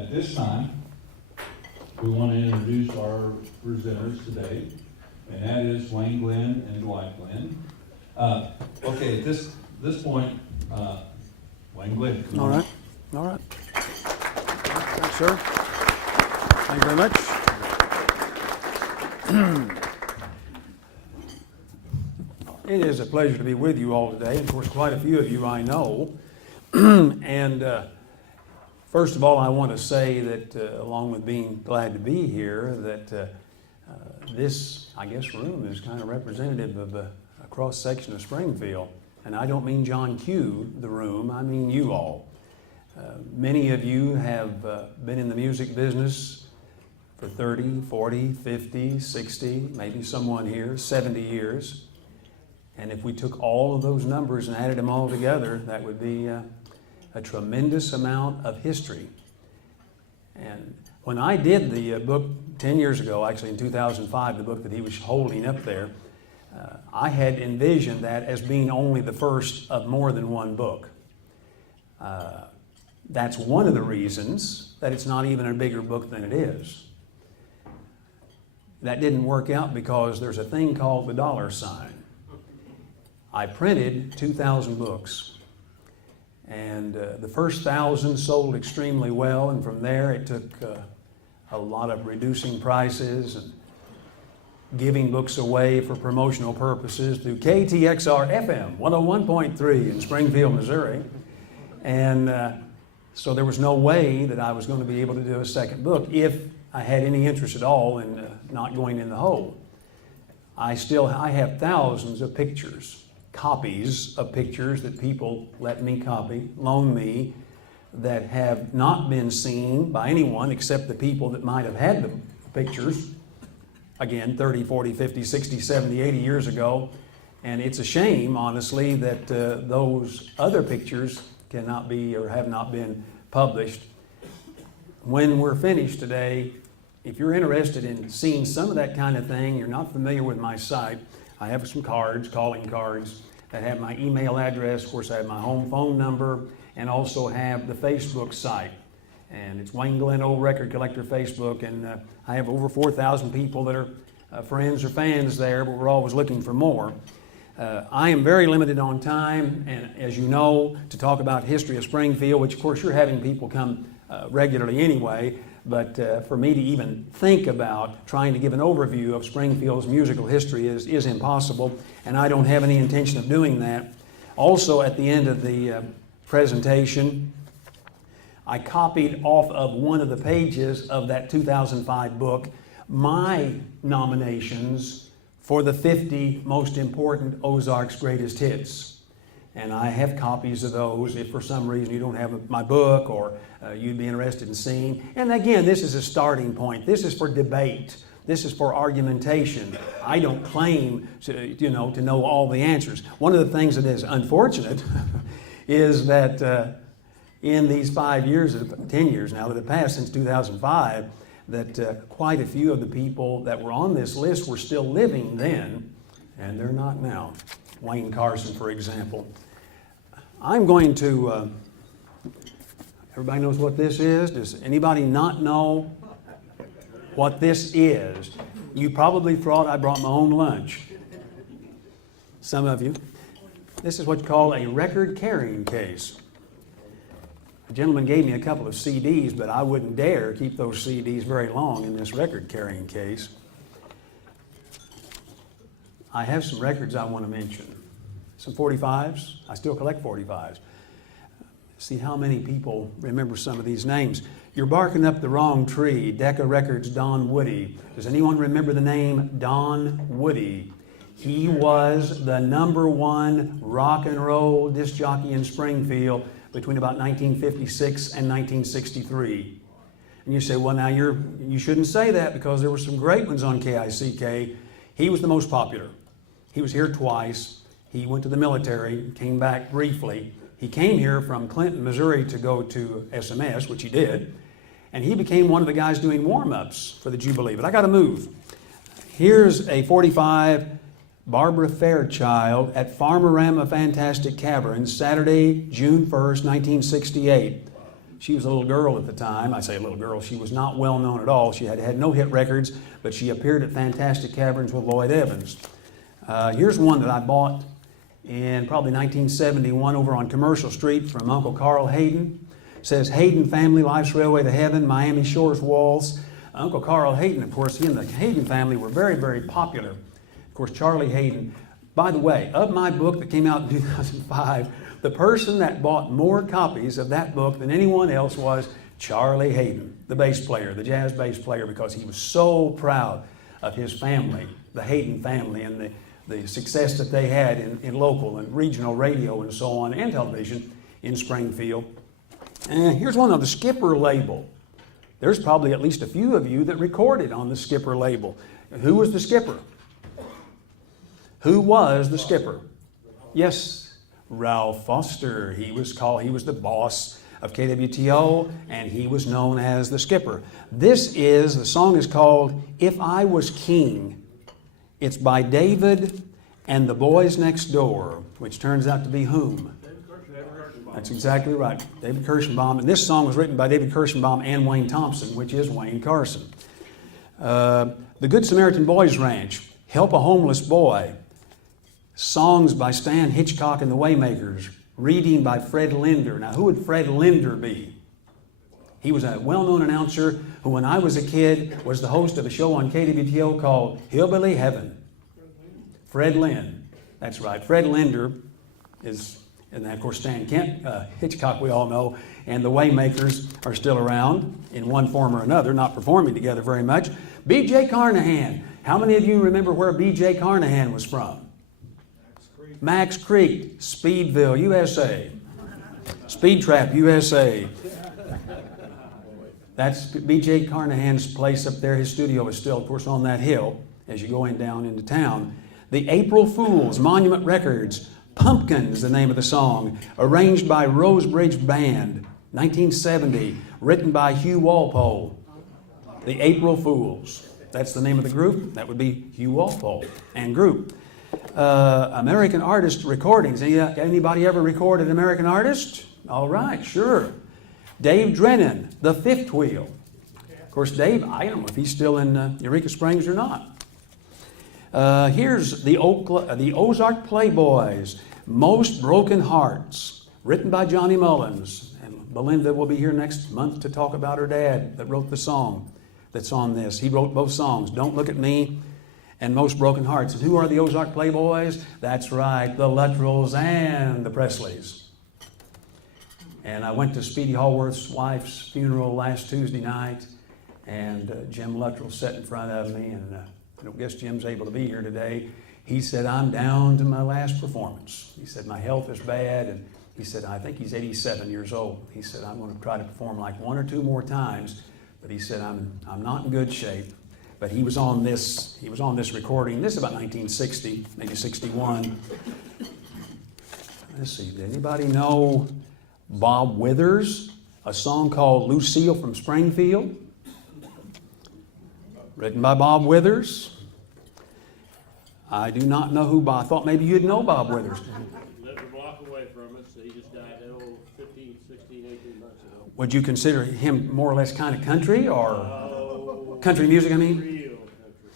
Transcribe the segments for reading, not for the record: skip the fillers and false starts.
At this time, we want to introduce our presenters today, and that is Wayne Glenn and Dwight Glenn. Okay, at this point, Wayne Glenn. All right. Thanks, sir. Thank you very much. It is a pleasure to be with you all today. Of course, quite a few of you I know. And first of all, I want to say that along with being glad to be here, that this, I guess, room is kind of representative of a cross-section of Springfield. And I don't mean John Q, the room, I mean you all. Many of you have been in the music business for 30, 40, 50, 60, maybe someone here, 70 years. And if we took all of those numbers and added them all together, that would be a tremendous amount of history. And when I did the book 10 years ago, actually in 2005, the book that he was holding up there, I had envisioned that as being only the first of more than one book. That's one of the reasons that it's not even a bigger book than it is. That didn't work out because there's a thing called the dollar sign. I printed 2,000 books, and the first 1,000 sold extremely well, and from there it took a lot of reducing prices and giving books away for promotional purposes through KTXR FM 101.3 in Springfield, Missouri. And so there was no way that I was going to be able to do a second book if I had any interest at all in not going in the hole. I have thousands of pictures, copies of pictures that people let me copy, loan me, that have not been seen by anyone except the people that might have had the pictures. Again, 30, 40, 50, 60, 70, 80 years ago. And it's a shame, honestly, that those other pictures cannot be or have not been published. When we're finished today, if you're interested in seeing some of that kind of thing, you're not familiar with my site, I have some cards, calling cards, that have my email address. Of course, I have my home phone number, and also have the Facebook site. And it's Wayne Glenn Old Record Collector Facebook, and I have over 4,000 people that are friends or fans there, but we're always looking for more. I am very limited on time, and as you know, to talk about history of Springfield, which of course you're having people come regularly anyway, but for me to even think about trying to give an overview of Springfield's musical history is impossible, and I don't have any intention of doing that. Also, at the end of the presentation, I copied off of one of the pages of that 2005 book my nominations for the 50 most important Ozarks Greatest Hits. And I have copies of those if for some reason you don't have my book or you'd be interested in seeing. And again, this is a starting point. This is for debate. This is for argumentation. I don't claim to know all the answers. One of the things that is unfortunate is that in these 5 years, 10 years now that have passed since 2005, that quite a few of the people that were on this list were still living then, and they're not now. Wayne Carson, for example. I'm going to, everybody knows what this is? Does anybody not know what this is? You probably thought I brought my own lunch. Some of you. This is what's called a record carrying case. A gentleman gave me a couple of CDs, but I wouldn't dare keep those CDs very long in this record carrying case. I have some records I want to mention. Some 45s. I still collect 45s. See how many people remember some of these names. You're barking up the wrong tree. Decca Records, Don Woody. Does anyone remember the name Don Woody? He was the #1 rock and roll disc jockey in Springfield between about 1956 and 1963. And you say, well, now you shouldn't say that because there were some great ones on KICK. He was the most popular. He was here twice. He went to the military, came back briefly. He came here from Clinton, Missouri to go to SMS, which he did. And he became one of the guys doing warm-ups for the Jubilee. But I got to move. Here's a 45 Barbara Fairchild at Farmerama Fantastic Caverns, Saturday, June 1st, 1968. She was a little girl at the time. I say a little girl. She was not well known at all. She had no hit records, but she appeared at Fantastic Caverns with Lloyd Evans. Here's one that I bought in probably 1971 over on Commercial Street from Uncle Carl Hayden. It says, Hayden family, life's railway to heaven, Miami Shores walls. Uncle Carl Hayden, of course, he and the Hayden family were very, very popular. Of course, Charlie Hayden. By the way, of my book that came out in 2005, the person that bought more copies of that book than anyone else was Charlie Hayden, the bass player, the jazz bass player, because he was so proud of his family, the Hayden family, and the success that they had in local and regional radio and so on, and television in Springfield. And here's one on the Skipper label. There's probably at least a few of you that recorded on the Skipper label. Who was the Skipper? Who was the Skipper? Yes, Ralph Foster. He was the boss of KWTO, and he was known as the Skipper. The song is called If I Was King. It's by David and the Boys Next Door, which turns out to be whom? That's exactly right, David Kirschenbaum. And this song was written by David Kirschenbaum and Wayne Thompson, which is Wayne Carson. The Good Samaritan Boys Ranch, Help a Homeless Boy, songs by Stan Hitchcock and the Waymakers, reading by Fred Linder. Now, who would Fred Linder be? He was a well-known announcer who, when I was a kid, was the host of a show on KWTO called Hillbilly Heaven. Fred Lynn. That's right. Fred Linder is, and of course Stan Hitchcock we all know, and the Waymakers are still around in one form or another, not performing together very much. B.J. Carnahan. How many of you remember where B.J. Carnahan was from? Max Creek, Speedville, USA. Speed Trap, USA. That's B.J. Carnahan's place up there. His studio is still, of course, on that hill as you're going down into town. The April Fools, Monument Records. Pumpkins, the name of the song. Arranged by Rosebridge Band, 1970. Written by Hugh Walpole. The April Fools. That's the name of the group. That would be Hugh Walpole and group. American Artist Recordings. Anybody ever recorded American Artist? All right, sure. Dave Drennan, The Fifth Wheel. Of course, Dave, I don't know if he's still in Eureka Springs or not. Here's the Ozark Playboys, Most Broken Hearts, written by Johnny Mullins. And Belinda will be here next month to talk about her dad that wrote the song that's on this. He wrote both songs, Don't Look at Me and Most Broken Hearts. And who are the Ozark Playboys? That's right, the Luttrells and the Presleys. And I went to Speedy Hallworth's wife's funeral last Tuesday night, and Jim Luttrell sat in front of me, and I don't guess Jim's able to be here today. He said, I'm down to my last performance. He said, my health is bad, and he said, I think he's 87 years old. He said, I'm going to try to perform like one or two more times, but he said, I'm not in good shape. But he was on this recording. This is about 1960, maybe 61. Let's see, did anybody know Bob Withers? A song called Lucille from Springfield, written by Bob Withers. I do not know who Bob. I thought maybe you'd know Bob Withers. Lived a block away from us. He just died 15, 16, 18 months ago. Would you consider him more or less kind of country, or country music, I mean? Real country.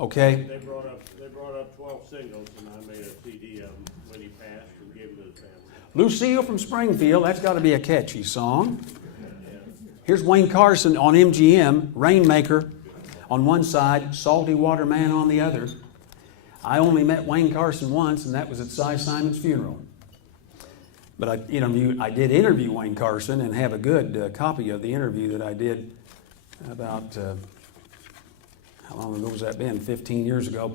Okay. They brought up 12 singles, and I made a CD of them when he passed and gave them to the family. Lucille from Springfield, that's got to be a catchy song. Here's Wayne Carson on MGM, Rainmaker on one side, Salty Water Man on the other. I only met Wayne Carson once, and that was at Cy Simon's funeral. But I did interview Wayne Carson and have a good copy of the interview that I did about, how long ago was that been? 15 years ago.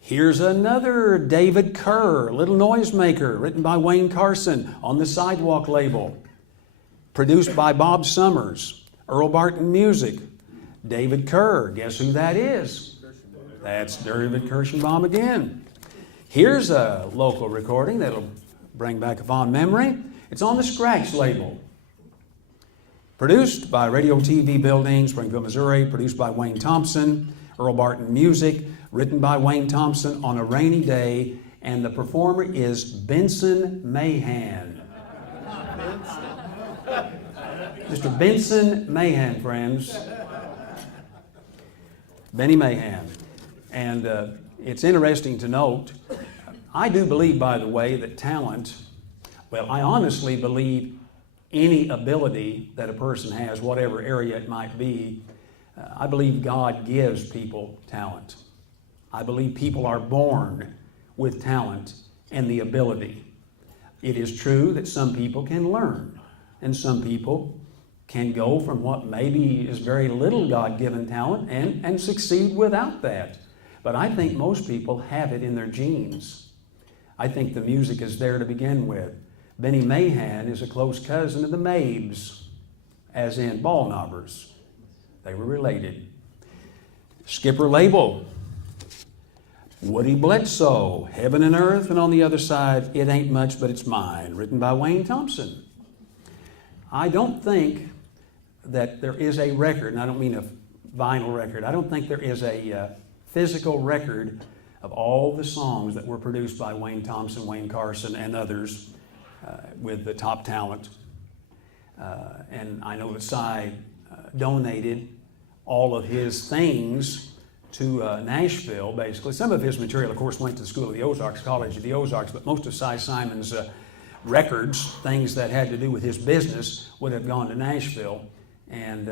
Here's another David Kerr, Little Noisemaker, written by Wayne Carson on the Sidewalk label. Produced by Bob Summers, Earl Barton Music. David Kerr, guess who that is? That's David Kirschenbaum again. Here's a local recording that'll bring back a fond memory. It's on the Scratch label. Produced by Radio TV Building, Springfield, Missouri. Produced by Wayne Thompson, Earl Barton Music. Written by Wayne Thompson on a rainy day. And the performer is Benson Mahan. Mr. Benson Mahan, friends. Benny Mahan. And it's interesting to note, I do believe, by the way, that talent, well, I honestly believe any ability that a person has, whatever area it might be, I believe God gives people talent. I believe people are born with talent and the ability. It is true that some people can learn, and some people can go from what maybe is very little God-given talent and succeed without that. But I think most people have it in their genes. I think the music is there to begin with. Benny Mahan is a close cousin of the Mabes, as in ball knobbers. They were related. Skipper Label, Woody Bledsoe, Heaven and Earth, and on the other side, It Ain't Much But It's Mine, written by Wayne Thompson. I don't think that there is a record, and I don't mean a vinyl record, I don't think there is a physical record of all the songs that were produced by Wayne Thompson, Wayne Carson, and others with the top talent. And I know that Cy donated all of his things to Nashville, basically. Some of his material, of course, went to the school of the Ozarks, College of the Ozarks, but most of Cy Simon's records, things that had to do with his business, would have gone to Nashville. And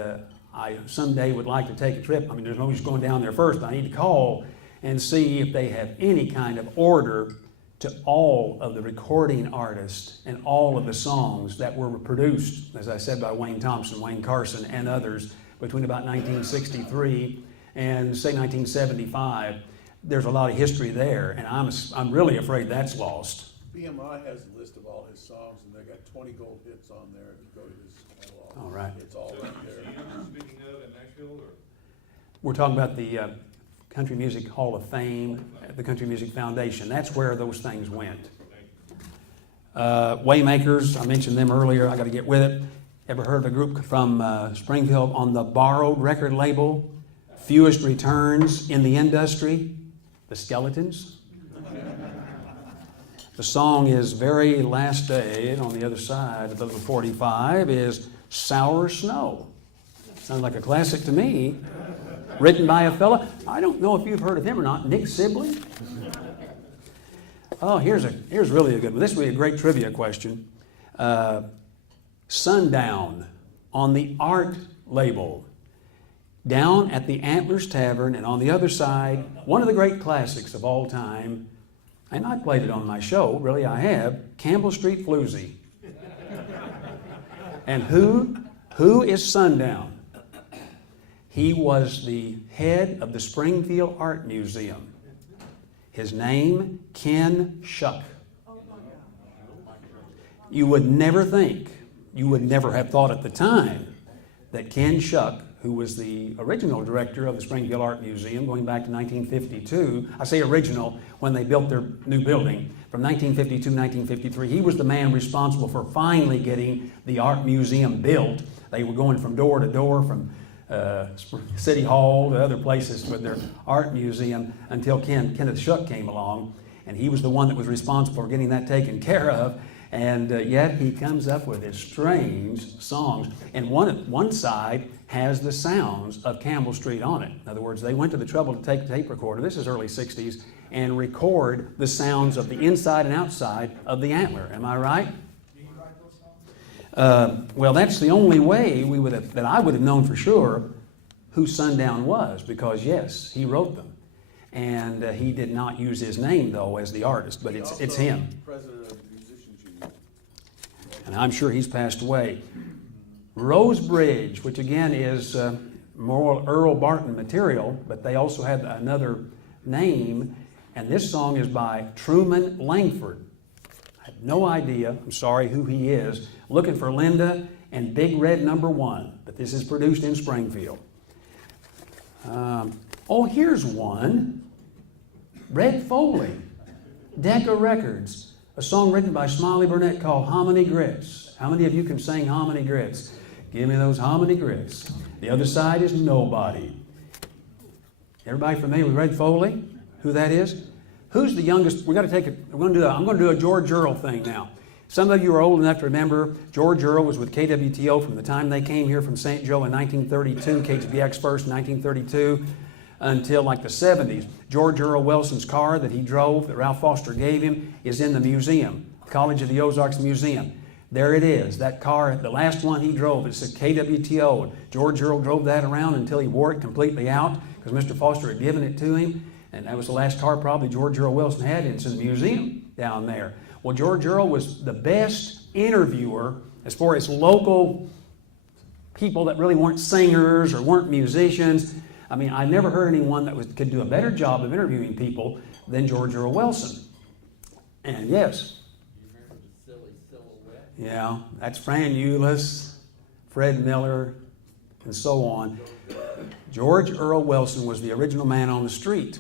I someday would like to take a trip. I mean, there's no use going down there first. I need to call and see if they have any kind of order to all of the recording artists and all of the songs that were produced, as I said, by Wayne Thompson, Wayne Carson, and others between about 1963 and say 1975. There's a lot of history there, and I'm really afraid that's lost. BMI has a list of all his songs, and they got 20 gold hits on there. If you go to his catalog, All right. it's all right there. Speaking of in Nashville, or? We're talking about the Country Music Hall of Fame, the Country Music Foundation. That's where those things went. Waymakers, I mentioned them earlier. I got to get with it. Ever heard of a group from Springfield on the Borrowed record label? Fewest returns in the industry? The Skeletons. The song is Very Last Day, and on the other side of the 45 is Sour Snow. Sounds like a classic to me. Written by a fella, I don't know if you've heard of him or not, Nick Sibley. Oh, here's really a good one. This would be a great trivia question. Sundown on the Art label. Down at the Antlers Tavern, and on the other side, one of the great classics of all time, and I played it on my show, really I have, Campbell Street Floozy. And who is Sundown? He was the head of the Springfield Art Museum. His name, Ken Shuck. You would never think, you would never have thought at the time that Ken Shuck, who was the original director of the Springfield Art Museum going back to 1952, I say original when they built their new building, from 1952 to 1953, he was the man responsible for finally getting the art museum built. They were going from door to door, from City Hall to other places with their art museum until Kenneth Shuck came along, and he was the one that was responsible for getting that taken care of. And yet he comes up with his strange songs, and one side has the sounds of Campbell Street on it. In other words, they went to the trouble to take a tape recorder, this is early 60s, and record the sounds of the inside and outside of the Antler. Am I right? Well, that's the only way that I would have known for sure who Sundown was, because yes, he wrote them. And he did not use his name, though, as the artist, but it's him. President of the Musicians Union. And I'm sure he's passed away. Rose Bridge, which again is more Earl Barton material, but they also had another name, and this song is by Truman Langford. I have no idea, I'm sorry, who he is. Looking for Linda and Big Red Number 1, but this is produced in Springfield. Here's one. Red Foley, Decca Records, a song written by Smiley Burnett called Hominy Grits. How many of you can sing Hominy Grits? Give me those hominy grits. The other side is Nobody. Everybody familiar with Red Foley? Who that is? Who's the youngest? I'm going to do a George Earl thing now. Some of you are old enough to remember George Earl was with KWTO from the time they came here from St. Joe in 1932, KGBX first in 1932, until like the 70s. George Earl Wilson's car that he drove, that Ralph Foster gave him, is in the museum, College of the Ozarks Museum. There it is, that car, the last one he drove, it's a KWTO. George Earl drove that around until he wore it completely out because Mr. Foster had given it to him. And that was the last car probably George Earl Wilson had, and it's in the museum down there. Well, George Earl was the best interviewer as far as local people that really weren't singers or weren't musicians. I mean, I never heard anyone that could do a better job of interviewing people than George Earl Wilson. And yes. You remember the Silly Silhouette? Yeah, that's Fran Eulis, Fred Miller, and so on. George Earl Wilson was the original man on the street.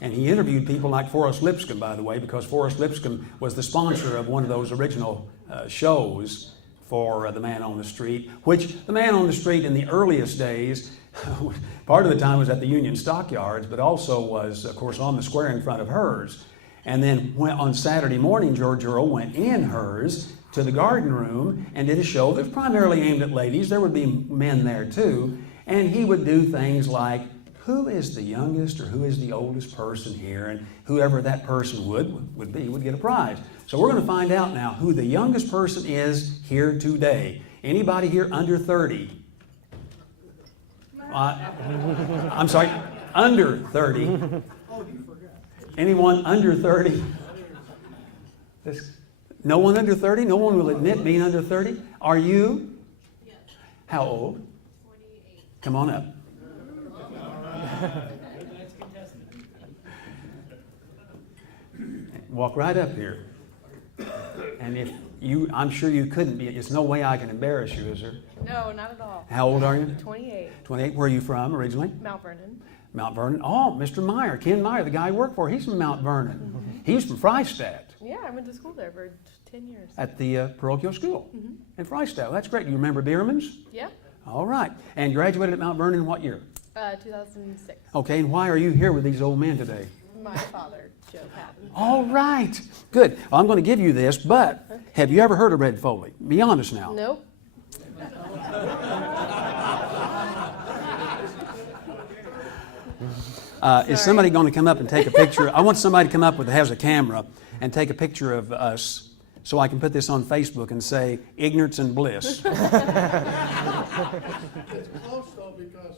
And he interviewed people like Forrest Lipscomb, by the way, because Forrest Lipscomb was the sponsor of one of those original shows for the Man on the Street, which the Man on the Street in the earliest days, part of the time was at the Union Stockyards, but also was, of course, on the square in front of hers. And then on Saturday morning, George Earl went in hers to the garden room and did a show that was primarily aimed at ladies. There would be men there too. And he would do things like, who is the youngest or who is the oldest person here? And whoever that person would be would get a prize. So we're going to find out now who the youngest person is here today. Anybody here under 30? I'm sorry, under 30. Anyone under 30? No one under 30? No one will admit being under 30? Are you? Yes. How old? 28. Come on up. Walk right up here. And if you, I'm sure you couldn't be, there's no way I can embarrass you, is there? No, not at all. How old are you? 28. 28. Where are you from originally? Mount Vernon. Mount Vernon. Oh, Mr. Meyer, Ken Meyer, the guy I work for, he's from Mount Vernon. He's from Freistadt Yeah, I went to school there for 10 years. at the parochial school in Freistadt. That's great. You remember Bierman's? Yeah, All right. And graduated at Mount Vernon in what year? 2006. Okay, and why are you here with these old men today? My father, Joe Patton. All right. Good. Well, I'm going to give you this, but have you ever heard of Red Foley? Be honest now. Nope. Is somebody going to come up and take a picture? I want somebody to come up that has a camera and take a picture of us so I can put this on Facebook and say, ignorance and bliss. It's close though because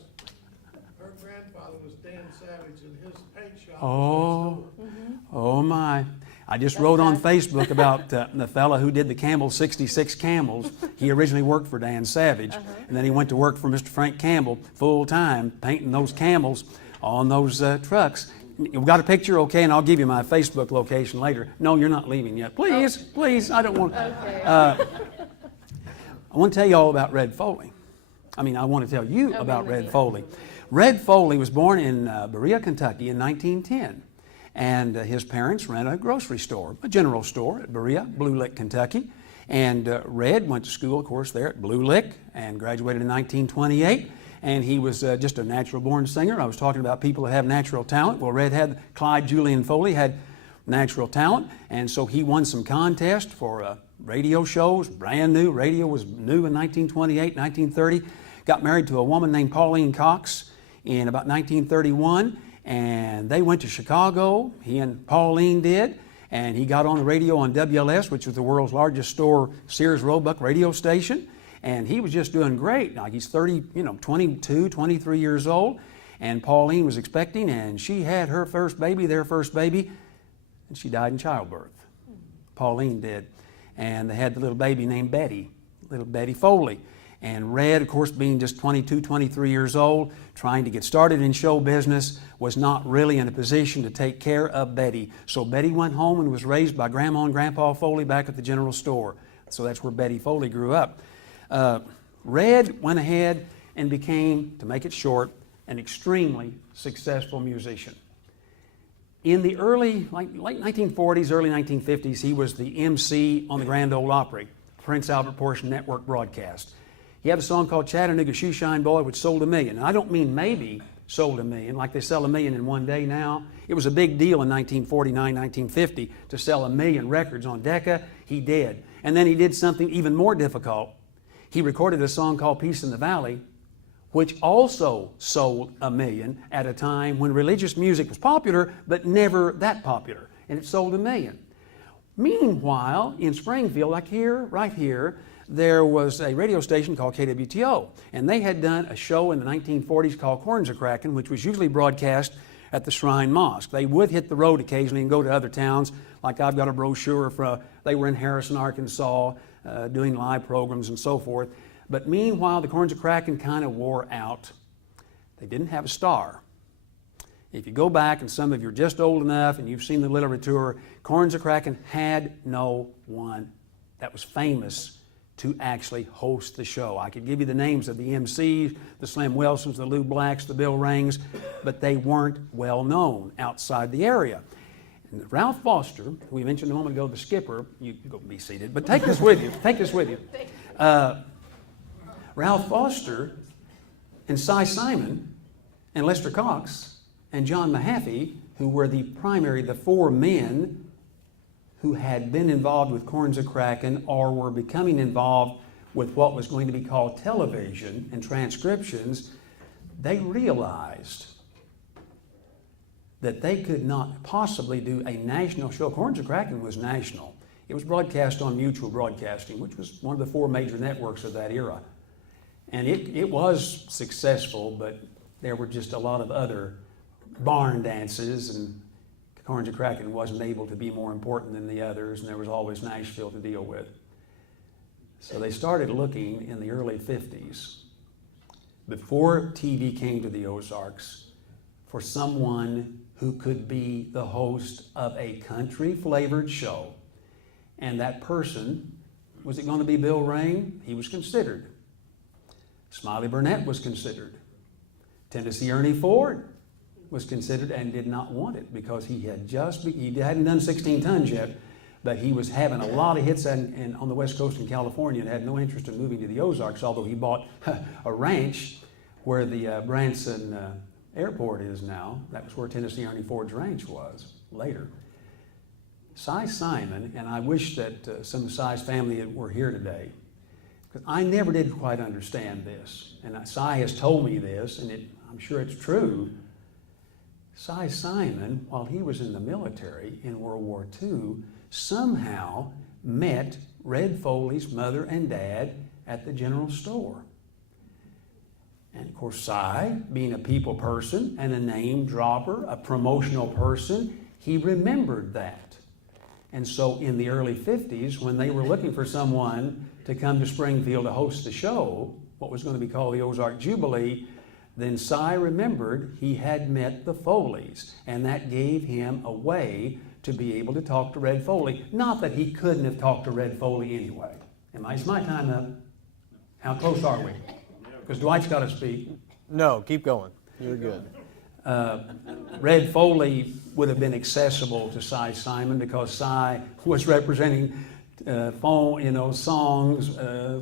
her grandfather was Dan Savage and his paint shop. Oh, oh my. I just wrote on Facebook about the fella who did the Campbell 66 Camels. He originally worked for Dan Savage, and then he went to work for Mr. Frank Campbell full time, painting those camels on those trucks. You've got a picture, okay, and I'll give you my Facebook location later. No, you're not leaving yet. Please, please, I don't want... Okay. I want to tell you all about Red Foley. I want to tell you about Red Foley. Red Foley was born in Berea, Kentucky in 1910. And his parents ran a grocery store, a general store at Berea, Blue Lick, Kentucky. And Red went to school, of course, there at Blue Lick and graduated in 1928. And he was just a natural-born singer. I was talking about people that have natural talent. Well, Red had, Clyde Julian Foley had natural talent, and so he won some contests for radio shows, brand new. Radio was new in 1928, 1930. Got married to a woman named Pauline Cox in about 1931, and they went to Chicago, he and Pauline did, and he got on the radio on WLS, which was the world's largest store Sears Roebuck radio station. And he was just doing great. Like he's 22, 23 years old. And Pauline was expecting, and she had her first baby, their first baby, and she died in childbirth. Pauline did. And they had the little baby named Betty, little Betty Foley. And Red, of course, being just 22, 23 years old, trying to get started in show business, was not really in a position to take care of Betty. So Betty went home and was raised by Grandma and Grandpa Foley back at the general store. So that's where Betty Foley grew up. Red went ahead and became, to make it short, an extremely successful musician. In the late 1940s, early 1950s, he was the MC on the Grand Ole Opry, Prince Albert Portion Network broadcast. He had a song called Chattanooga Shoeshine Boy, which sold 1 million. And I don't mean maybe sold 1 million, like they sell 1 million in one day now. It was a big deal in 1949, 1950 to sell 1 million records on Decca. He did. And then he did something even more difficult. He recorded a song called Peace in the Valley, which also sold 1 million at a time when religious music was popular, but never that popular. And it sold 1 million. Meanwhile, in Springfield, like here, right here, there was a radio station called KWTO, and they had done a show in the 1940s called Corns a Crackin', which was usually broadcast at the Shrine Mosque. They would hit the road occasionally and go to other towns, like I've got a brochure for, they were in Harrison, Arkansas, doing live programs and so forth. But meanwhile, the Corns a Crackin' kind of wore out. They didn't have a star. If you go back, and some of you are just old enough and you've seen the literature, Corns a Crackin' had no one that was famous to actually host the show. I could give you the names of the MCs, the Slim Wilsons, the Lou Blacks, the Bill Rings, but they weren't well known outside the area. And Ralph Foster, who we mentioned a moment ago, the skipper, you go be seated, but take this with you, take this with you. Ralph Foster and Cy Simon and Lester Cox and John Mahaffey, who were the 4 men who had been involved with Corns a Crackin' or were becoming involved with what was going to be called television and transcriptions, they realized that they could not possibly do a national show. Corns a Crackin' was national. It was broadcast on Mutual Broadcasting, which was one of the 4 major networks of that era. And it was successful, but there were just a lot of other barn dances, and Corns a Crackin' wasn't able to be more important than the others, and there was always Nashville to deal with. So they started looking in the early 50s, before TV came to the Ozarks, for someone who could be the host of a country-flavored show. And that person, was it going to be Bill Ring? He was considered. Smiley Burnett was considered. Tennessee Ernie Ford was considered and did not want it because he hadn't done 16 tons yet, but he was having a lot of hits on the West Coast in California and had no interest in moving to the Ozarks, although he bought a ranch where the Branson Airport is now. That was where Tennessee Ernie Ford's ranch was later. Cy Simon, and I wish that some of Cy's family were here today, because I never did quite understand this. And Cy has told me this, and I'm sure it's true. Cy Simon, while he was in the military in World War II, somehow met Red Foley's mother and dad at the general store. And of course, Cy, being a people person and a name dropper, a promotional person, he remembered that. And so in the early 50s, when they were looking for someone to come to Springfield to host the show, what was going to be called the Ozark Jubilee, then Cy remembered he had met the Foleys, and that gave him a way to be able to talk to Red Foley. Not that he couldn't have talked to Red Foley anyway. Is my time up? How close are we? Because Dwight's got to speak. No, keep going. You're good. Red Foley would have been accessible to Cy Simon because Cy was representing songs,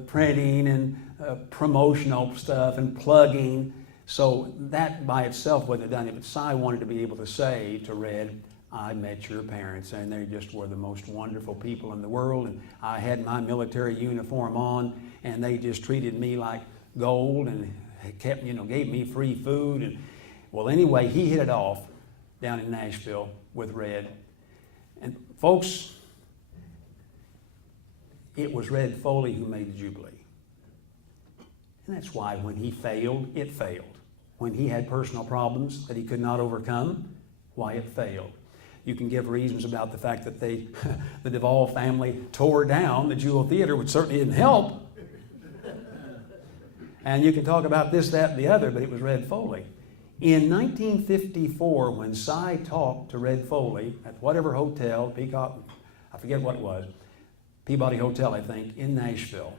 printing, and promotional stuff and plugging. So that by itself wouldn't have done it. But Cy wanted to be able to say to Red, I met your parents, and they just were the most wonderful people in the world. And I had my military uniform on, and they just treated me like gold and kept, gave me free food. And well, anyway, he hit it off down in Nashville with Red. And folks, it was Red Foley who made the Jubilee. And that's why when he failed, it failed. When he had personal problems that he could not overcome, why it failed. You can give reasons about the fact that the Duvall family tore down the Jewel Theater, which certainly didn't help. And you can talk about this, that, and the other, but it was Red Foley. In 1954, when Cy talked to Red Foley at whatever hotel, Peacock, I forget what it was, Peabody Hotel, I think, in Nashville,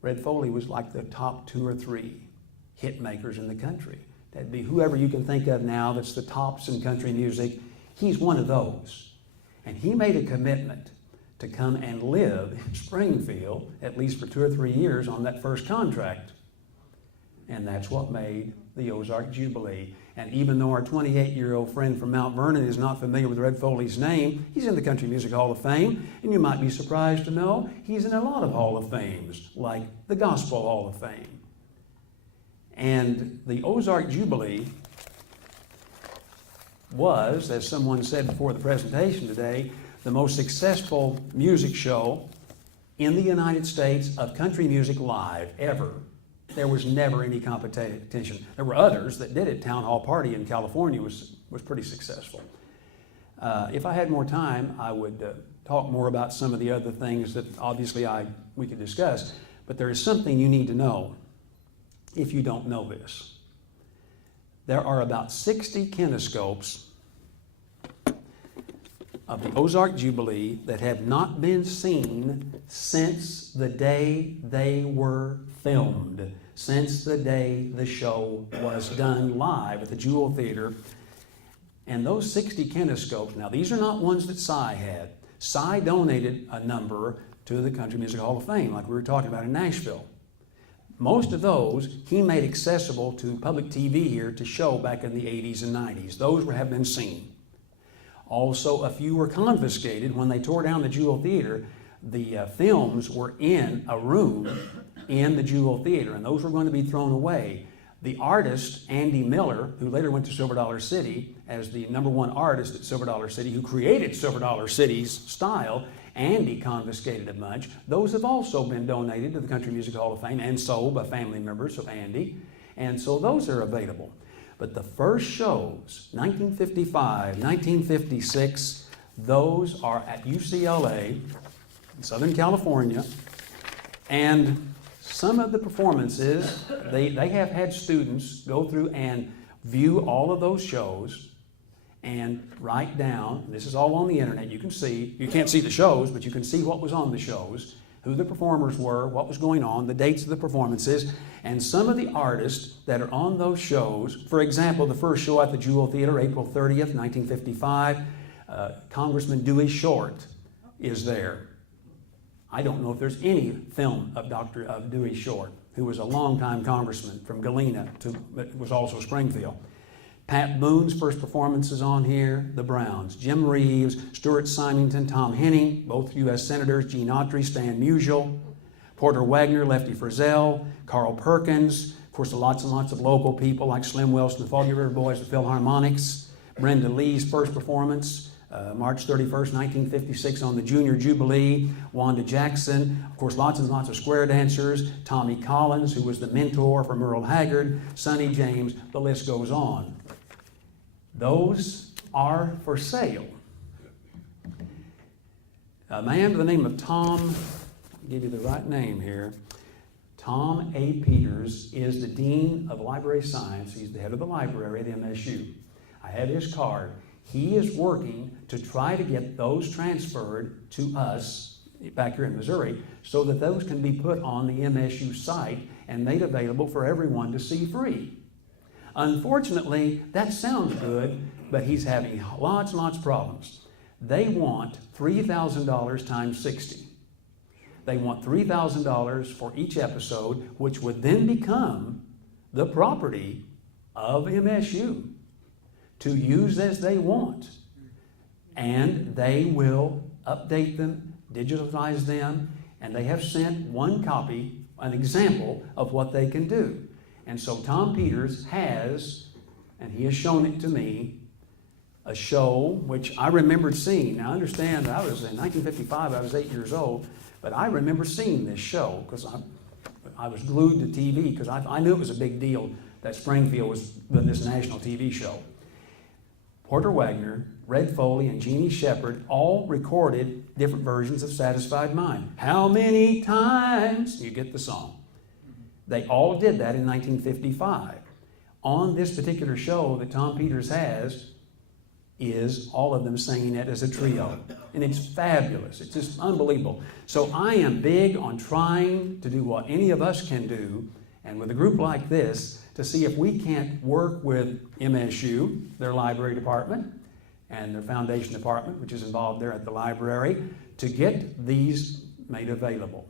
Red Foley was like the top 2 or 3 hit makers in the country. That'd be whoever you can think of now that's the tops in country music. He's one of those. And he made a commitment to come and live in Springfield, at least for 2 or 3 years on that first contract. and that's what made the Ozark Jubilee. And even though our 28-year-old friend from Mount Vernon is not familiar with Red Foley's name, he's in the Country Music Hall of Fame, and you might be surprised to know he's in a lot of Hall of Fames, like the Gospel Hall of Fame. And the Ozark Jubilee was, as someone said before the presentation today, the most successful music show in the United States of country music live ever. There was never any competition. There were others that did it. Town Hall Party in California was pretty successful. If I had more time, I would talk more about some of the other things that obviously we could discuss, but there is something you need to know if you don't know this. There are about 60 kinescopes of the Ozark Jubilee that have not been seen since the day they were filmed, since the day the show was done live at the Jewel Theater. And those 60 kinescopes, now these are not ones that Cy had. Cy donated a number to the Country Music Hall of Fame, like we were talking about in Nashville. Most of those he made accessible to public TV here to show back in the 80s and 90s. Those have been seen. Also, a few were confiscated. When they tore down the Jewel Theater, the films were in a room in the Jewel Theater, and those were going to be thrown away. The artist, Andy Miller, who later went to Silver Dollar City as the #1 artist at Silver Dollar City, who created Silver Dollar City's style, Andy confiscated a bunch. Those have also been donated to the Country Music Hall of Fame and sold by family members of Andy, and so those are available. But the first shows, 1955, 1956, those are at UCLA in Southern California, and some of the performances, they have had students go through and view all of those shows and write down, this is all on the internet, you can't see the shows, but you can see what was on the shows, who the performers were, what was going on, the dates of the performances, and some of the artists that are on those shows. For example, the first show at the Jewel Theater, April 30th, 1955, Congressman Dewey Short is there. I don't know if there's any film of Dewey Short, who was a longtime congressman from Galena, was also Springfield. Pat Boone's first performance is on here, the Browns. Jim Reeves, Stuart Symington, Tom Henning, both U.S. Senators, Gene Autry, Stan Musial, Porter Wagner, Lefty Frizzell, Carl Perkins, of course lots and lots of local people like Slim Wilson, the Foggy River Boys, the Philharmonics, Brenda Lee's first performance, March 31st, 1956 on the Junior Jubilee, Wanda Jackson, of course lots and lots of square dancers, Tommy Collins, who was the mentor for Merle Haggard, Sonny James, the list goes on. Those are for sale. A man by the name of Tom, I'll give you the right name here, Tom A. Peters is the Dean of Library Science. He's the head of the library at MSU. I have his card. He is working to try to get those transferred to us back here in Missouri so that those can be put on the MSU site and made available for everyone to see free. Unfortunately, that sounds good, but he's having lots and lots of problems. They want $3,000 times 60. They want $3,000 for each episode, which would then become the property of MSU to use as they want. And they will update them, digitize them, and they have sent one copy, an example of what they can do. And so Tom Peters has, and he has shown it to me, a show which I remembered seeing. Now understand, I was in 1955, I was 8 years old, but I remember seeing this show because I was glued to TV because I knew it was a big deal that Springfield was doing this national TV show. Porter Wagner, Red Foley, and Jeannie Shepherd all recorded different versions of Satisfied Mind. How many times? You get the song. They all did that in 1955. On this particular show that Tom Peters has is all of them singing it as a trio. And it's fabulous. It's just unbelievable. So I am big on trying to do what any of us can do, and with a group like this, to see if we can't work with MSU, their library department, and their foundation department, which is involved there at the library, to get these made available.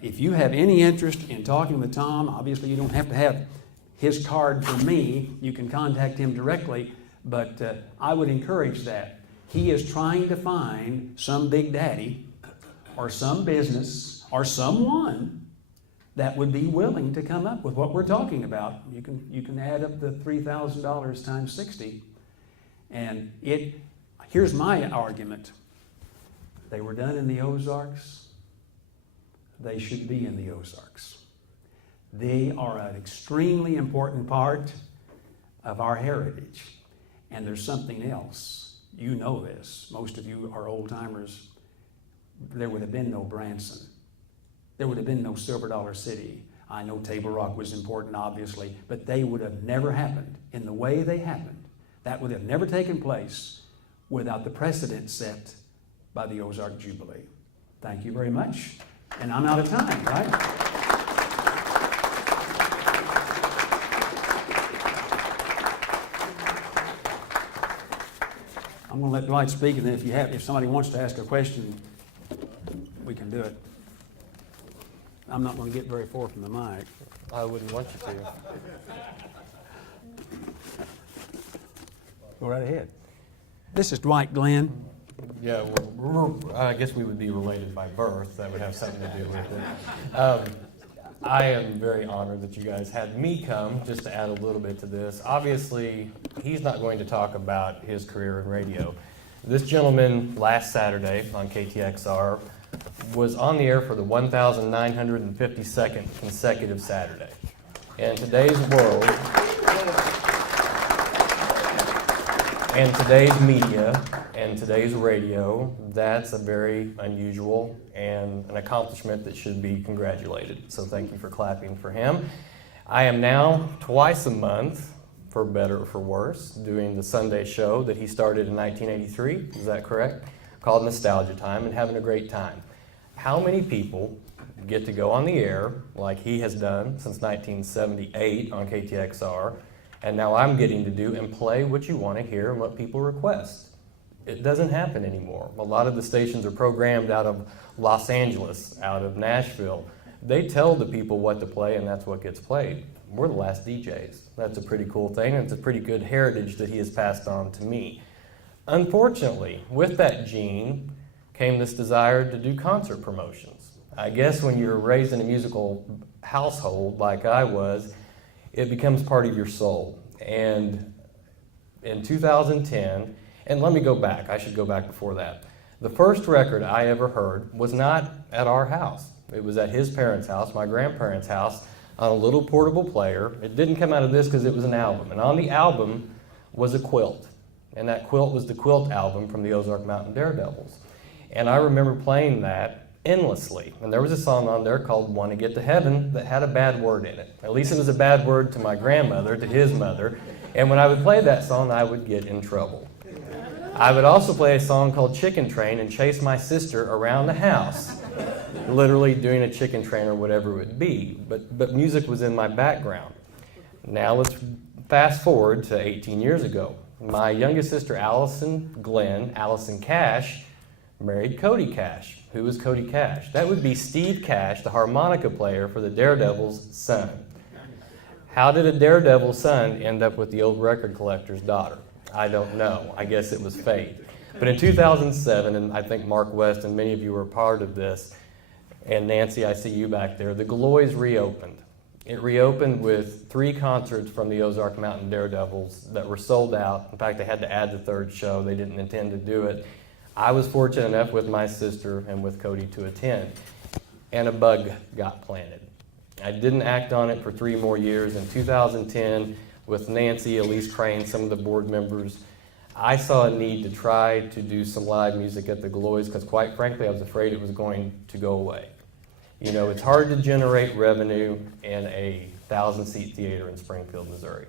If you have any interest in talking with Tom, obviously you don't have to have his card from me. You can contact him directly, but I would encourage that. He is trying to find some big daddy or some business or someone that would be willing to come up with what we're talking about. You can add up the $3,000 times 60. And here's my argument. They were done in the Ozarks. They should be in the Ozarks. They are an extremely important part of our heritage. And there's something else. You know this. Most of you are old timers. There would have been no Branson. There would have been no Silver Dollar City. I know Table Rock was important, obviously, but they would have never happened in the way they happened. That would have never taken place without the precedent set by the Ozark Jubilee. Thank you very much. And I'm out of time, right? I'm going to let Dwight speak, and then if somebody wants to ask a question, we can do it. I'm not going to get very far from the mic. I wouldn't want you to. Go right ahead. This is Dwight Glenn. Yeah, I guess we would be related by birth. That would have something to do with it. I am very honored that you guys had me come, just to add a little bit to this. Obviously, he's not going to talk about his career in radio. This gentleman, last Saturday on KTXR, was on the air for the 1,952nd consecutive Saturday. In today's world, and today's media, and today's radio, that's a very unusual and an accomplishment that should be congratulated. So thank you for clapping for him. I am now twice a month, for better or for worse, doing the Sunday show that he started in 1983, is that correct? Called Nostalgia Time, and having a great time. How many people get to go on the air like he has done since 1978 on KTXR, and now I'm getting to do and play what you want to hear and what people request? It doesn't happen anymore. A lot of the stations are programmed out of Los Angeles, out of Nashville. They tell the people what to play, and that's what gets played. We're the last DJs. That's a pretty cool thing, and it's a pretty good heritage that he has passed on to me. Unfortunately, with that gene came this desire to do concert promotions. I guess when you're raised in a musical household like I was, it becomes part of your soul. And in 2010, and let me go back, I should go back before that. The first record I ever heard was not at our house. It was at his parents' house, my grandparents' house, on a little portable player. It didn't come out of this because it was an album. And on the album was a quilt. And that quilt was the Quilt album from the Ozark Mountain Daredevils. And I remember playing that endlessly. And there was a song on there called "Want to Get to Heaven" that had a bad word in it. At least it was a bad word to my grandmother, to his mother. And when I would play that song, I would get in trouble. I would also play a song called "Chicken Train" and chase my sister around the house, literally doing a chicken train or whatever it would be. But music was in my background. Now let's fast forward to 18 years ago. My youngest sister, Allison Cash, married Cody Cash. Who was Cody Cash? That would be Steve Cash, the harmonica player for the Daredevil's son. How did a Daredevil's son end up with the old record collector's daughter? I don't know. I guess it was fate. But in 2007, and I think Mark West and many of you were part of this, and Nancy, I see you back there, the Galois reopened. It reopened with 3 concerts from the Ozark Mountain Daredevils that were sold out. In fact, they had to add the 3rd show. They didn't intend to do it. I was fortunate enough with my sister and with Cody to attend, and a bug got planted. I didn't act on it for 3 more years. In 2010, with Nancy, Elise Crane, some of the board members, I saw a need to try to do some live music at the Galois because, quite frankly, I was afraid it was going to go away. You know, it's hard to generate revenue in a 1,000-seat theater in Springfield, Missouri.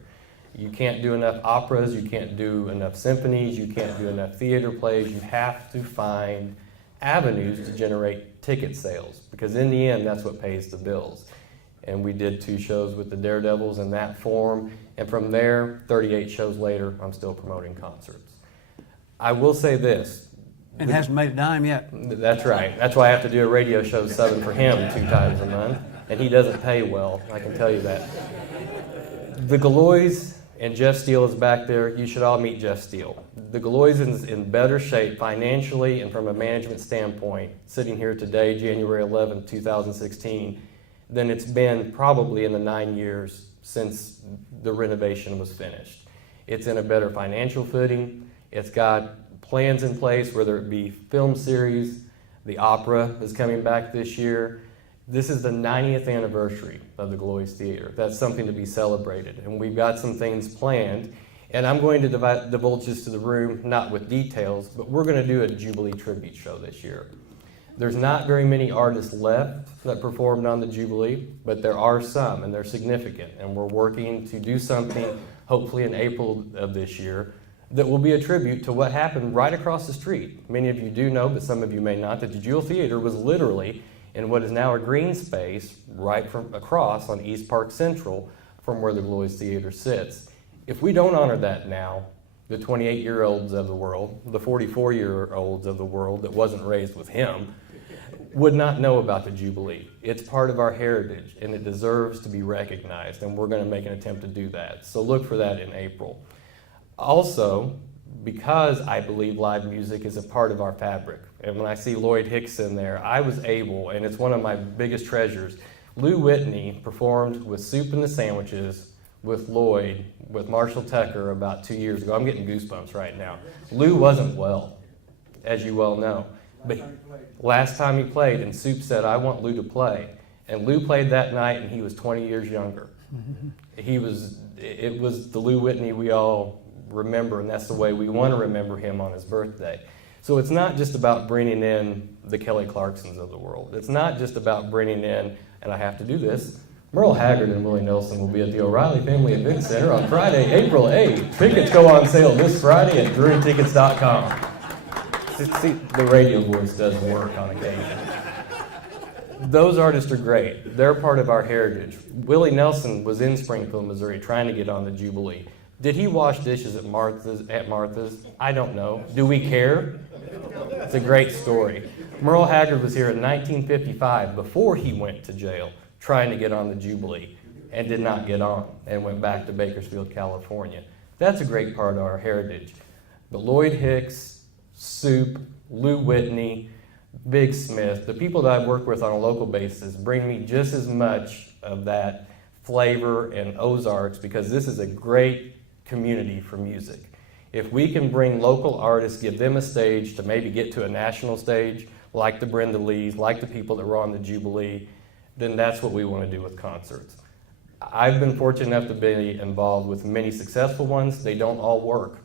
You can't do enough operas, you can't do enough symphonies, you can't do enough theater plays. You have to find avenues to generate ticket sales because in the end, that's what pays the bills. And we did 2 shows with the Daredevils in that form. And from there, 38 shows later, I'm still promoting concerts. I will say this. And hasn't made a dime yet. That's right. That's why I have to do a radio show subbing for him 2 times a month. And he doesn't pay well, I can tell you that. The Galois, and Jeff Steele is back there. You should all meet Jeff Steele. The Galois is in better shape financially and from a management standpoint, sitting here today, January 11, 2016, than it's been probably in the 9 years since the renovation was finished. It's in a better financial footing. It's got plans in place, whether it be film series, the opera is coming back this year. This is the 90th anniversary of the Galois Theater. That's something to be celebrated. And we've got some things planned. And I'm going to divulge this to the room, not with details, but we're going to do a Jubilee tribute show this year. There's not very many artists left that performed on the Jubilee, but there are some, and they're significant. And we're working to do something, hopefully in April of this year, that will be a tribute to what happened right across the street. Many of you do know, but some of you may not, that the Jewel Theater was literally in what is now a green space right from across on East Park Central from where the Galois Theater sits. If we don't honor that now, the 28-year-olds of the world, the 44-year-olds of the world that wasn't raised with him, would not know about the Jubilee. It's part of our heritage, and it deserves to be recognized, and we're going to make an attempt to do that. So look for that in April. Also, because I believe live music is a part of our fabric, and when I see Lloyd Hicks in there, I was able, and it's one of my biggest treasures, Lou Whitney performed with Soup and the Sandwiches with Lloyd, with Marshall Tucker about 2 years ago. I'm getting goosebumps right now. Lou wasn't well, as you well know. But last time he played, and Soup said, I want Lou to play. And Lou played that night, and he was 20 years younger. It was the Lou Whitney we all remember, and that's the way we want to remember him on his birthday. So it's not just about bringing in the Kelly Clarksons of the world. It's not just about bringing in, and I have to do this, Merle Haggard and Willie Nelson will be at the O'Reilly Family Event Center on Friday, April 8th. Tickets go on sale this Friday at DrewTickets.com. See, the radio voice does work on occasion. Those artists are great. They're part of our heritage. Willie Nelson was in Springfield, Missouri, trying to get on the Jubilee. Did he wash dishes at Martha's? I don't know. Do we care? It's a great story. Merle Haggard was here in 1955, before he went to jail, trying to get on the Jubilee, and did not get on, and went back to Bakersfield, California. That's a great part of our heritage. But Lloyd Hicks, Soup, Lou Whitney, Big Smith, the people that I've worked with on a local basis bring me just as much of that flavor and Ozarks, because this is a great community for music. If we can bring local artists, give them a stage to maybe get to a national stage, like the Brenda Lees, like the people that were on the Jubilee, then that's what we want to do with concerts. I've been fortunate enough to be involved with many successful ones. They don't all work.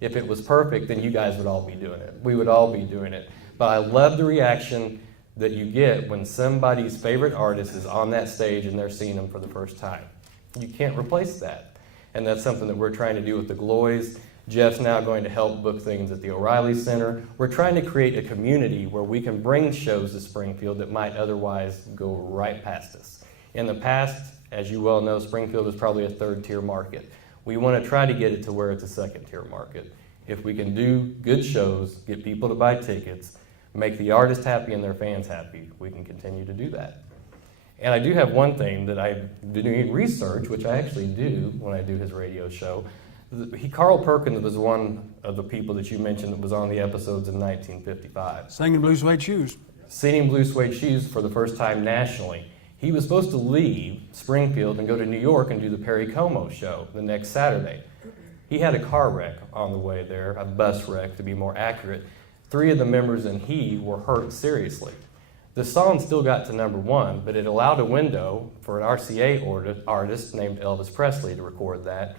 If it was perfect, then you guys would all be doing it. We would all be doing it. But I love the reaction that you get when somebody's favorite artist is on that stage and they're seeing them for the first time. You can't replace that. And that's something that we're trying to do with the Galois. Jeff's now going to help book things at the O'Reilly Center. We're trying to create a community where we can bring shows to Springfield that might otherwise go right past us. In the past, as you well know, Springfield is probably a third-tier market. We want to try to get it to where it's a second-tier market. If we can do good shows, get people to buy tickets, make the artist happy and their fans happy, we can continue to do that. And I do have one thing that I've been doing research, which I actually do when I do his radio show. Carl Perkins was one of the people that you mentioned that was on the episodes in 1955. Singing Blue Suede Shoes. Singing Blue Suede Shoes for the first time nationally. He was supposed to leave Springfield and go to New York and do the Perry Como show the next Saturday. He had a car wreck on the way there, a bus wreck to be more accurate. 3 of the members and he were hurt seriously. The song still got to #1, but it allowed a window for an RCA artist named Elvis Presley to record that.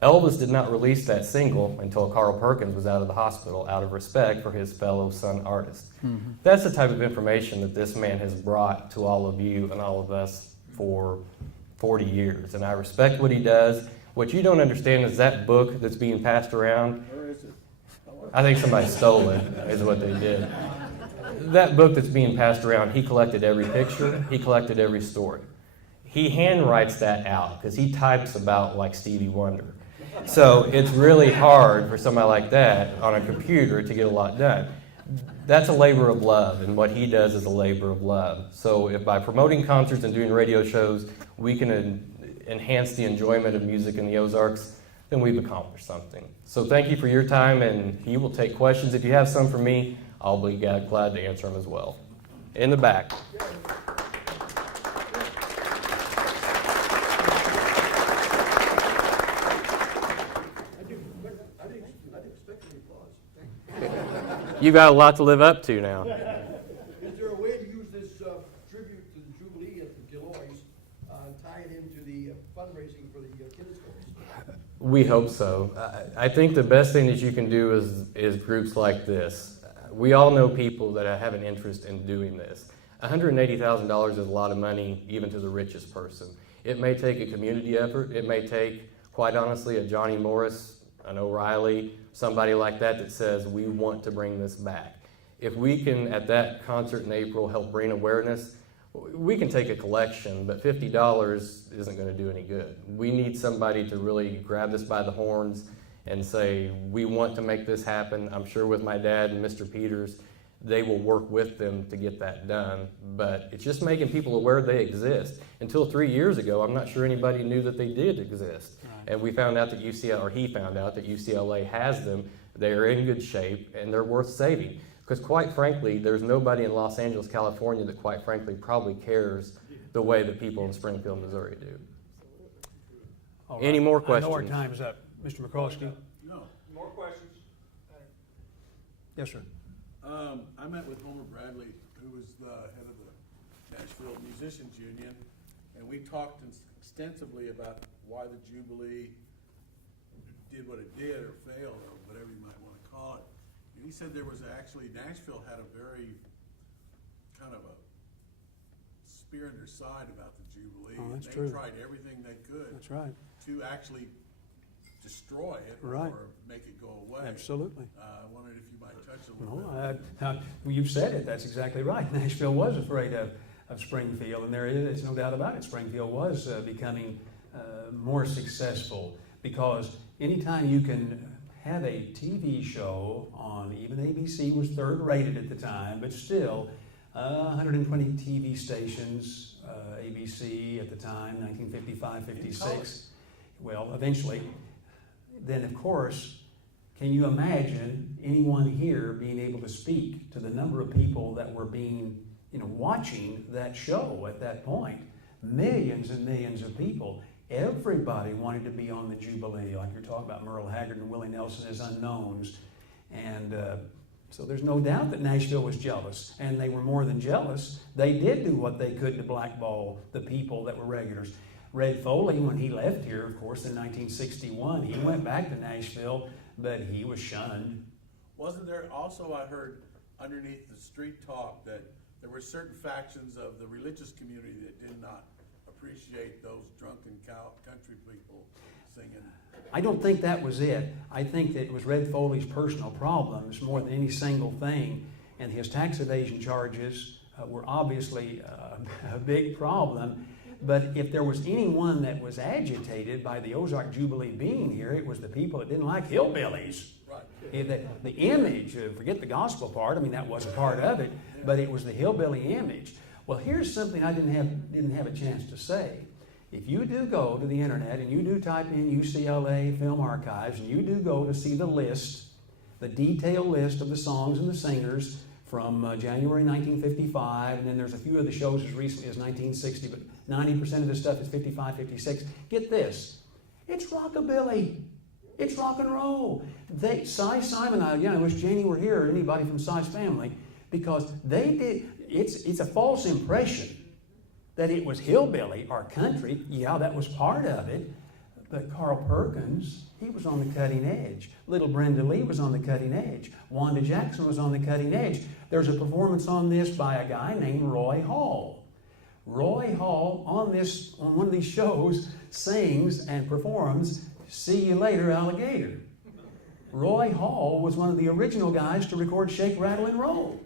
Elvis did not release that single until Carl Perkins was out of the hospital, out of respect for his fellow son artist. Mm-hmm. That's the type of information that this man has brought to all of you and all of us for 40 years. And I respect what he does. What you don't understand is that book that's being passed around. Where is it? I think somebody stole it, is what they did. That book that's being passed around, he collected every picture, he collected every story. He handwrites that out because he types about like Stevie Wonder. So it's really hard for somebody like that on a computer to get a lot done. That's a labor of love, and what he does is a labor of love. So if by promoting concerts and doing radio shows, we can enhance the enjoyment of music in the Ozarks, then we've accomplished something. So thank you for your time, and he will take questions. If you have some for me, I'll be glad to answer them as well. In the back. You've got a lot to live up to now. Is there a way to use this tribute to the Jubilee at the Gilloys, tie it into the fundraising for the kinescopes? We hope so. I think the best thing that you can do is groups like this. We all know people that have an interest in doing this. $180,000 is a lot of money, even to the richest person. It may take a community effort. It may take, quite honestly, a Johnny Morris, an O'Reilly, somebody like that that says, we want to bring this back. If we can, at that concert in April, help bring awareness, we can take a collection, but $50 isn't going to do any good. We need somebody to really grab this by the horns and say, we want to make this happen. I'm sure with my dad and Mr. Peters, they will work with them to get that done. But it's just making people aware they exist. Until 3 years ago, I'm not sure anybody knew that they did exist. And we found out that he found out that UCLA has them. They're in good shape, and they're worth saving. Because quite frankly, there's nobody in Los Angeles, California that quite frankly probably cares the way that people in Springfield, Missouri do. All Any more I know our questions? time's up. Mr. McCoskey? No. More questions? Yes, sir. I met with Homer Bradley, who was the head of the Nashville Musicians Union, and we talked extensively about why the Jubilee did what it did, or failed, or whatever you might want to call it. And he said there was actually, Nashville had a very kind of a spear in their side about the Jubilee. Oh, that's They true. tried everything they could That's right. to actually destroy it Right. or make it go away. Absolutely. I wondered if you might touch a little bit. No, you've said it. That's exactly right. Nashville was afraid of Springfield, and there's no doubt about it. Springfield was becoming more successful because anytime you can have a TV show on, even ABC was third rated at the time, but still 120 TV stations, ABC at the time, 1955, 56. Well, eventually. Then, of course, can you imagine anyone here being able to speak to the number of people that were watching that show at that point? Millions and millions of people. Everybody wanted to be on the Jubilee, like you're talking about Merle Haggard and Willie Nelson as unknowns. And so there's no doubt that Nashville was jealous. And they were more than jealous. They did do what they could to blackball the people that were regulars. Red Foley, when he left here, of course, in 1961, he went back to Nashville, but he was shunned. Wasn't there also, I heard underneath the street talk, that there were certain factions of the religious community that did not appreciate those drunken country people singing? I don't think that was it. I think that it was Red Foley's personal problems more than any single thing, and his tax evasion charges were obviously a big problem. But if there was anyone that was agitated by the Ozark Jubilee being here, it was the people that didn't like hillbillies. Right. The image, forget the gospel part, I mean, that was a part of it, but it was the hillbilly image. Well, here's something I didn't have a chance to say. If you do go to the internet and you do type in UCLA Film Archives and you do go to see the list, the detailed list of the songs and the singers from January 1955, and then there's a few of the shows as recently as 1960, but 90% of the stuff is 55, 56. Get this, it's rockabilly. It's rock and roll. Cy Simon, I wish Janie were here, or anybody from Cy's family, because they did, it's a false impression that it was hillbilly or country. Yeah, that was part of it. But Carl Perkins, he was on the cutting edge. Little Brenda Lee was on the cutting edge. Wanda Jackson was on the cutting edge. There's a performance on this by a guy named Roy Hall. Roy Hall on one of these shows sings and performs "See You Later, Alligator." Roy Hall was one of the original guys to record "Shake, Rattle, and Roll."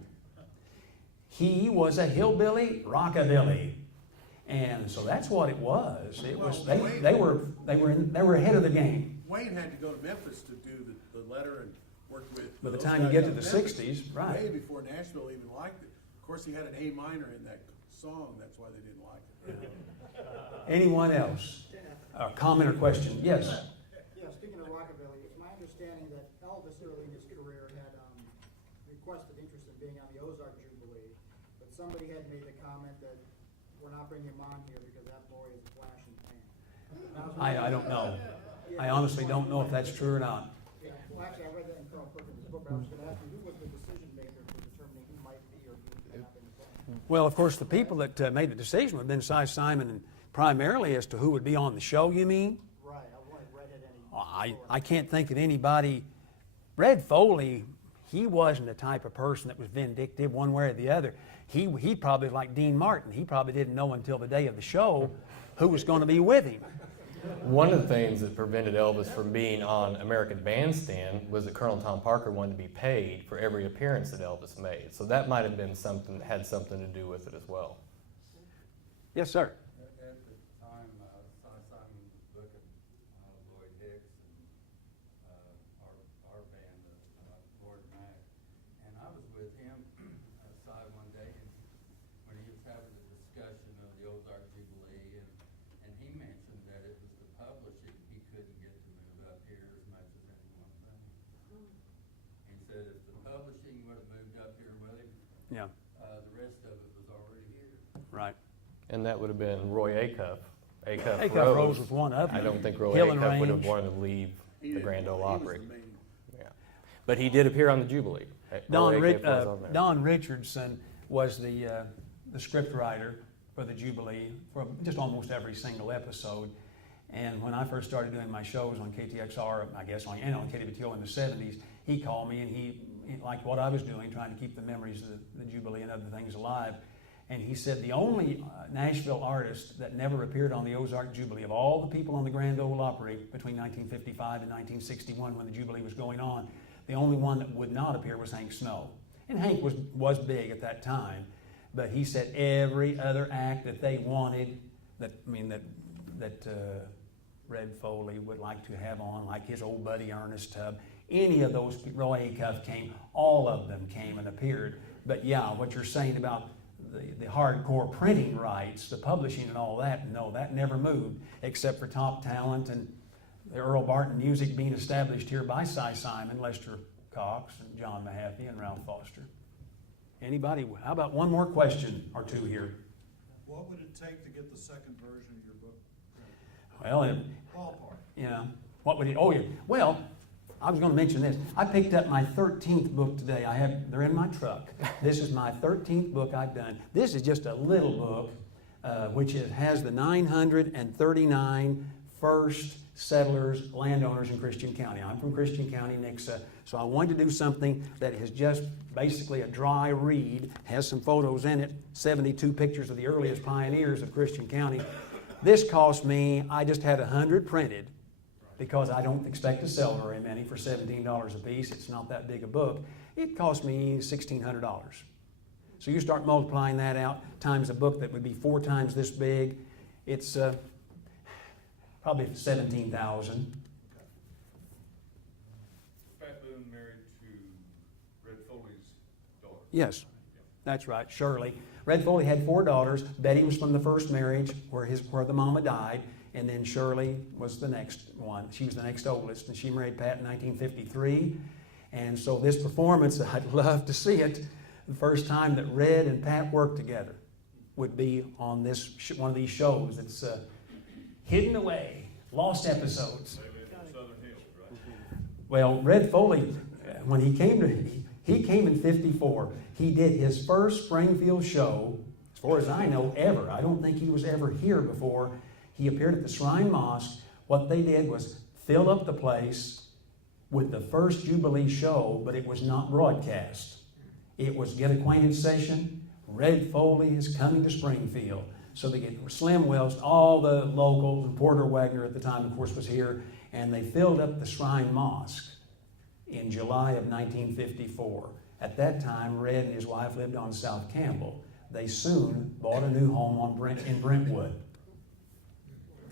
He was a hillbilly rockabilly. And so that's what it was. It was they were ahead of the game. Wayne had to go to Memphis to do the letter and worked with. By the those time you guys get to out the in Memphis, 60s, right. Way before Nashville even liked it. Of course, he had an A minor in that song, that's why they didn't like it. Anyone else? A comment or question? Yes. Yeah, speaking of rockabilly, it's my understanding that Elvis early in his career had requested interest in being on the Ozark Jubilee, but somebody had made the comment that we're not bringing him on here because that boy is a flash in the pan. I don't know. I honestly don't know if that's true or not. Yeah, well, actually, I read that in Carl Perkins' book, but I was gonna ask you, who was the decision maker for determining who might be or who not in the plan? Well, of course, the people that made the decision would have been Cy Simon, and primarily as to who would be on the show, you mean? Right, I wanted Redhead any. I can't think of anybody. Red Foley, he wasn't the type of person that was vindictive one way or the other. He probably, like Dean Martin, he probably didn't know until the day of the show who was going to be with him. One of the things that prevented Elvis from being on American Bandstand was that Colonel Tom Parker wanted to be paid for every appearance that Elvis made. So that might have been something that had something to do with it as well. Yes, sir. At the time, Cy Simon was booking Lloyd Hicks and our band, Lord Mac, and I was with him, Cy, one day, and when he was having the discussion of the Ozark Jubilee, and he mentioned that it was the publishing he couldn't get to move up here as much as any one thing. He said if the publishing would have moved up here with him, Yeah, the rest of it was already here. right. And that would have been Roy Acuff. Acuff Rose. Rose was one of them. I don't think Roy Hill and Acuff would have Range. wanted to leave He the didn't- Grand Ole he was Opry. the main- Yeah. But he did appear on the Jubilee. Don, Roy Acuff was on there. Don Richardson was the script writer for the Jubilee for just almost every single episode. And when I first started doing my shows on KTXR, I guess, and on KWTO in the 70s, he called me and he liked what I was doing, trying to keep the memories of the Jubilee and other things alive. And he said the only Nashville artist that never appeared on the Ozark Jubilee, of all the people on the Grand Ole Opry between 1955 and 1961 when the Jubilee was going on, the only one that would not appear was Hank Snow. And Hank was big at that time, but he said every other act that they wanted, that Red Foley would like to have on, like his old buddy Ernest Tubb, any of those, Roy Acuff came, all of them came and appeared. But yeah, what you're saying about the hardcore printing rights, the publishing and all that, no, that never moved, except for Top Talent and the Earl Barton music being established here by Cy Simon, Lester Cox, and John Mahaffey, and Ralph Foster. Anybody? How about one more question or two here? What would it take to get the second version of your book? Well, Ballpark. yeah. What would it? Oh, yeah. Well, I was going to mention this. I picked up my 13th book today. They're in my truck. This is my 13th book I've done. This is just a little book, which has the 939 first settlers, landowners in Christian County. I'm from Christian County, Nixa, so I wanted to do something that is just basically a dry read, has some photos in it, 72 pictures of the earliest pioneers of Christian County. This cost me, I just had 100 printed, because I don't expect to sell very many for $17 a piece. It's not that big a book. It cost me $1,600. So you start multiplying that out times a book that would be 4 times this big. It's probably $17,000. Pat Boone married to Red Foley's daughter. Yes, that's right, Shirley. Red Foley had 4 daughters. Betty was from the first marriage where the mama died. And then Shirley was the next one. She was the next oldest, and she married Pat in 1953. And so this performance, I'd love to see it. The first time that Red and Pat worked together would be on this one of these shows that's hidden away, lost episodes. They live in Southern Hills, right? Well, Red Foley, when he came in 54. He did his first Springfield show, as far as I know, ever. I don't think he was ever here before. He appeared at the Shrine Mosque. What they did was fill up the place with the first Jubilee show, but it was not broadcast. It was Get Acquainted session. Red Foley is coming to Springfield. So they get Slim Wells, all the locals, and Porter Wagner at the time, of course, was here, and they filled up the Shrine Mosque in July of 1954. At that time, Red and his wife lived on South Campbell. They soon bought a new home in Brentwood.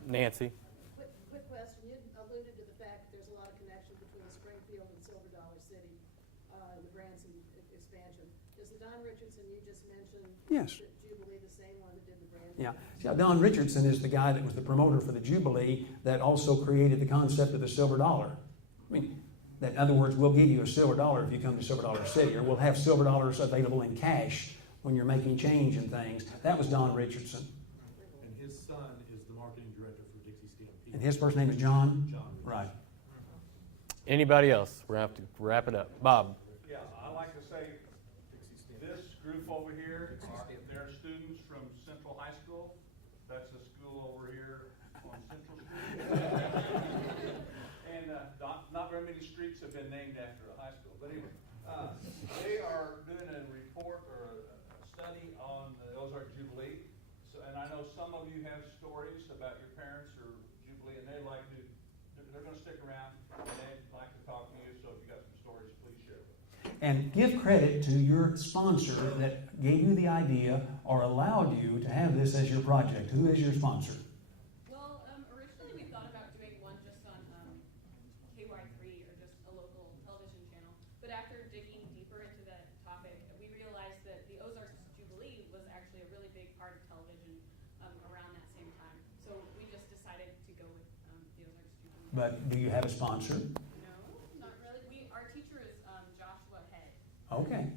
Nancy? Quick question. You alluded to the fact that there's a lot of connection between Springfield and Silver Dollar City. Don Richardson, you just mentioned. Yes. The Jubilee, the same one that did the brand. Yeah. See, Don Richardson is the guy that was the promoter for the Jubilee that also created the concept of the silver dollar. I mean, that in other words, we'll give you a silver dollar if you come to Silver Dollar City, or we'll have silver dollars available in cash when you're making change and things. That was Don Richardson. And his son is the marketing director for Dixie Stampede. And his first name is John? John. Right. Anybody else? We're going to have to wrap it up. Bob. Yeah, I like to say, this group over here, they're students from Central High School. That's the school over here on Central Street. And not very many streets have been named after a high school. But anyway, they are doing a report or a study on the Ozark Jubilee. So, and I know some of you have stories about your parents or Jubilee, and they're going to stick around, and they'd like to talk to you. So if you got some stories, please share them. And give credit to your sponsor that gave you the idea or allowed you to have this as your project. Who is your sponsor? Well, originally we thought about doing one just on KY3 or just a local television channel. But after digging deeper into that topic, we realized that the Ozarks Jubilee was actually a really big part of television around that same time. So we just decided to go with the Ozarks Jubilee. But do you have a sponsor? No, not really. Our teacher is Joshua Head. Okay.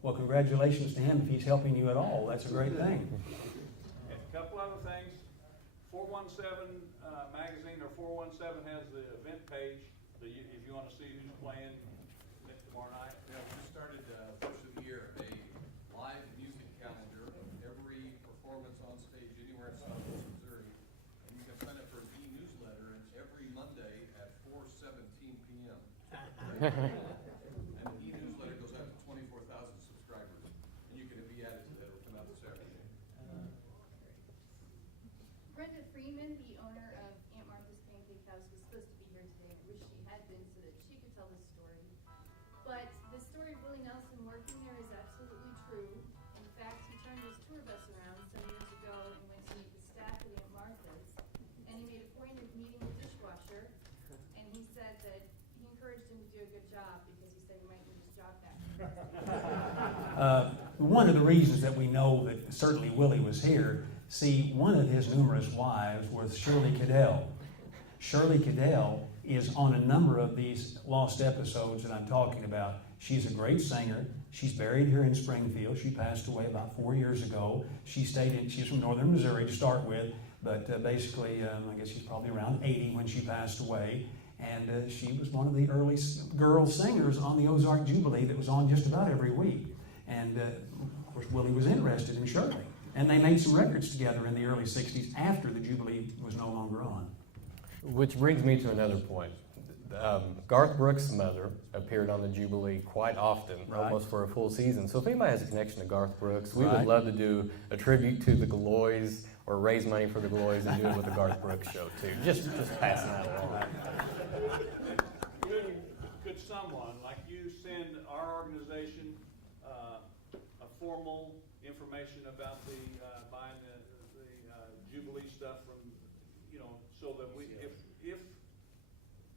Well, congratulations to him if he's helping you at all. That's a great thing. And a couple other things. 417 magazine or 417 has the event page. If you want to see who's playing tomorrow night. Yeah, we just started first of the year a live music calendar of every performance on stage anywhere in Southwest Missouri. And you can sign up for an e-newsletter, and it's every Monday at 4:17 p.m. And the e-newsletter goes out to 24,000 subscribers, and you can be added to that. It'll come out this afternoon. Brenda Freeman, the owner of Aunt Martha's Pancake House, was supposed to be here today. I wish she had been so that she could tell this story. But the story of Willie Nelson working there is absolutely true. In fact, he turned his tour bus around some years ago and went to meet the staff at Aunt Martha's. And he made a point of meeting the dishwasher. And he said that he encouraged him to do a good job because he said he might need his job back. One of the reasons that we know that certainly Willie was here, see, one of his numerous wives was Shirley Cadell. Shirley Cadell is on a number of these lost episodes that I'm talking about. She's a great singer. She's buried here in Springfield. She passed away about 4 years ago. She's from northern Missouri to start with, but basically, I guess she's probably around 80 when she passed away. And she was one of the early girl singers on the Ozark Jubilee that was on just about every week. And of course, Willie was interested in Shirley. And they made some records together in the early 60s after the Jubilee was no longer on. Which brings me to another point. Garth Brooks' mother appeared on the Jubilee quite often, almost for a full season. So if anybody has a connection to Garth Brooks, we would love to do a tribute to the Galois or raise money for the Galois and do it with the Garth Brooks show too. Just passing that along. Could someone, like you, send our organization a formal information about the buying the Jubilee stuff from, so that we, if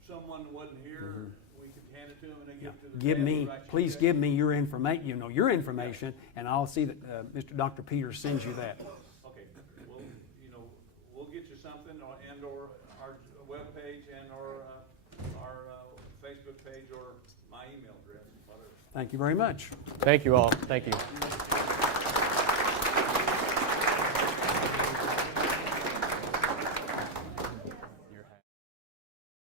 someone wasn't here, we could hand it to them and they give it to the Please give me your information, and I'll see that Mr. Dr. Peters sends you that. Okay, well, we'll get you something, or our webpage and or our Facebook page or my email address, whatever. Thank you very much. Thank you all. Thank you.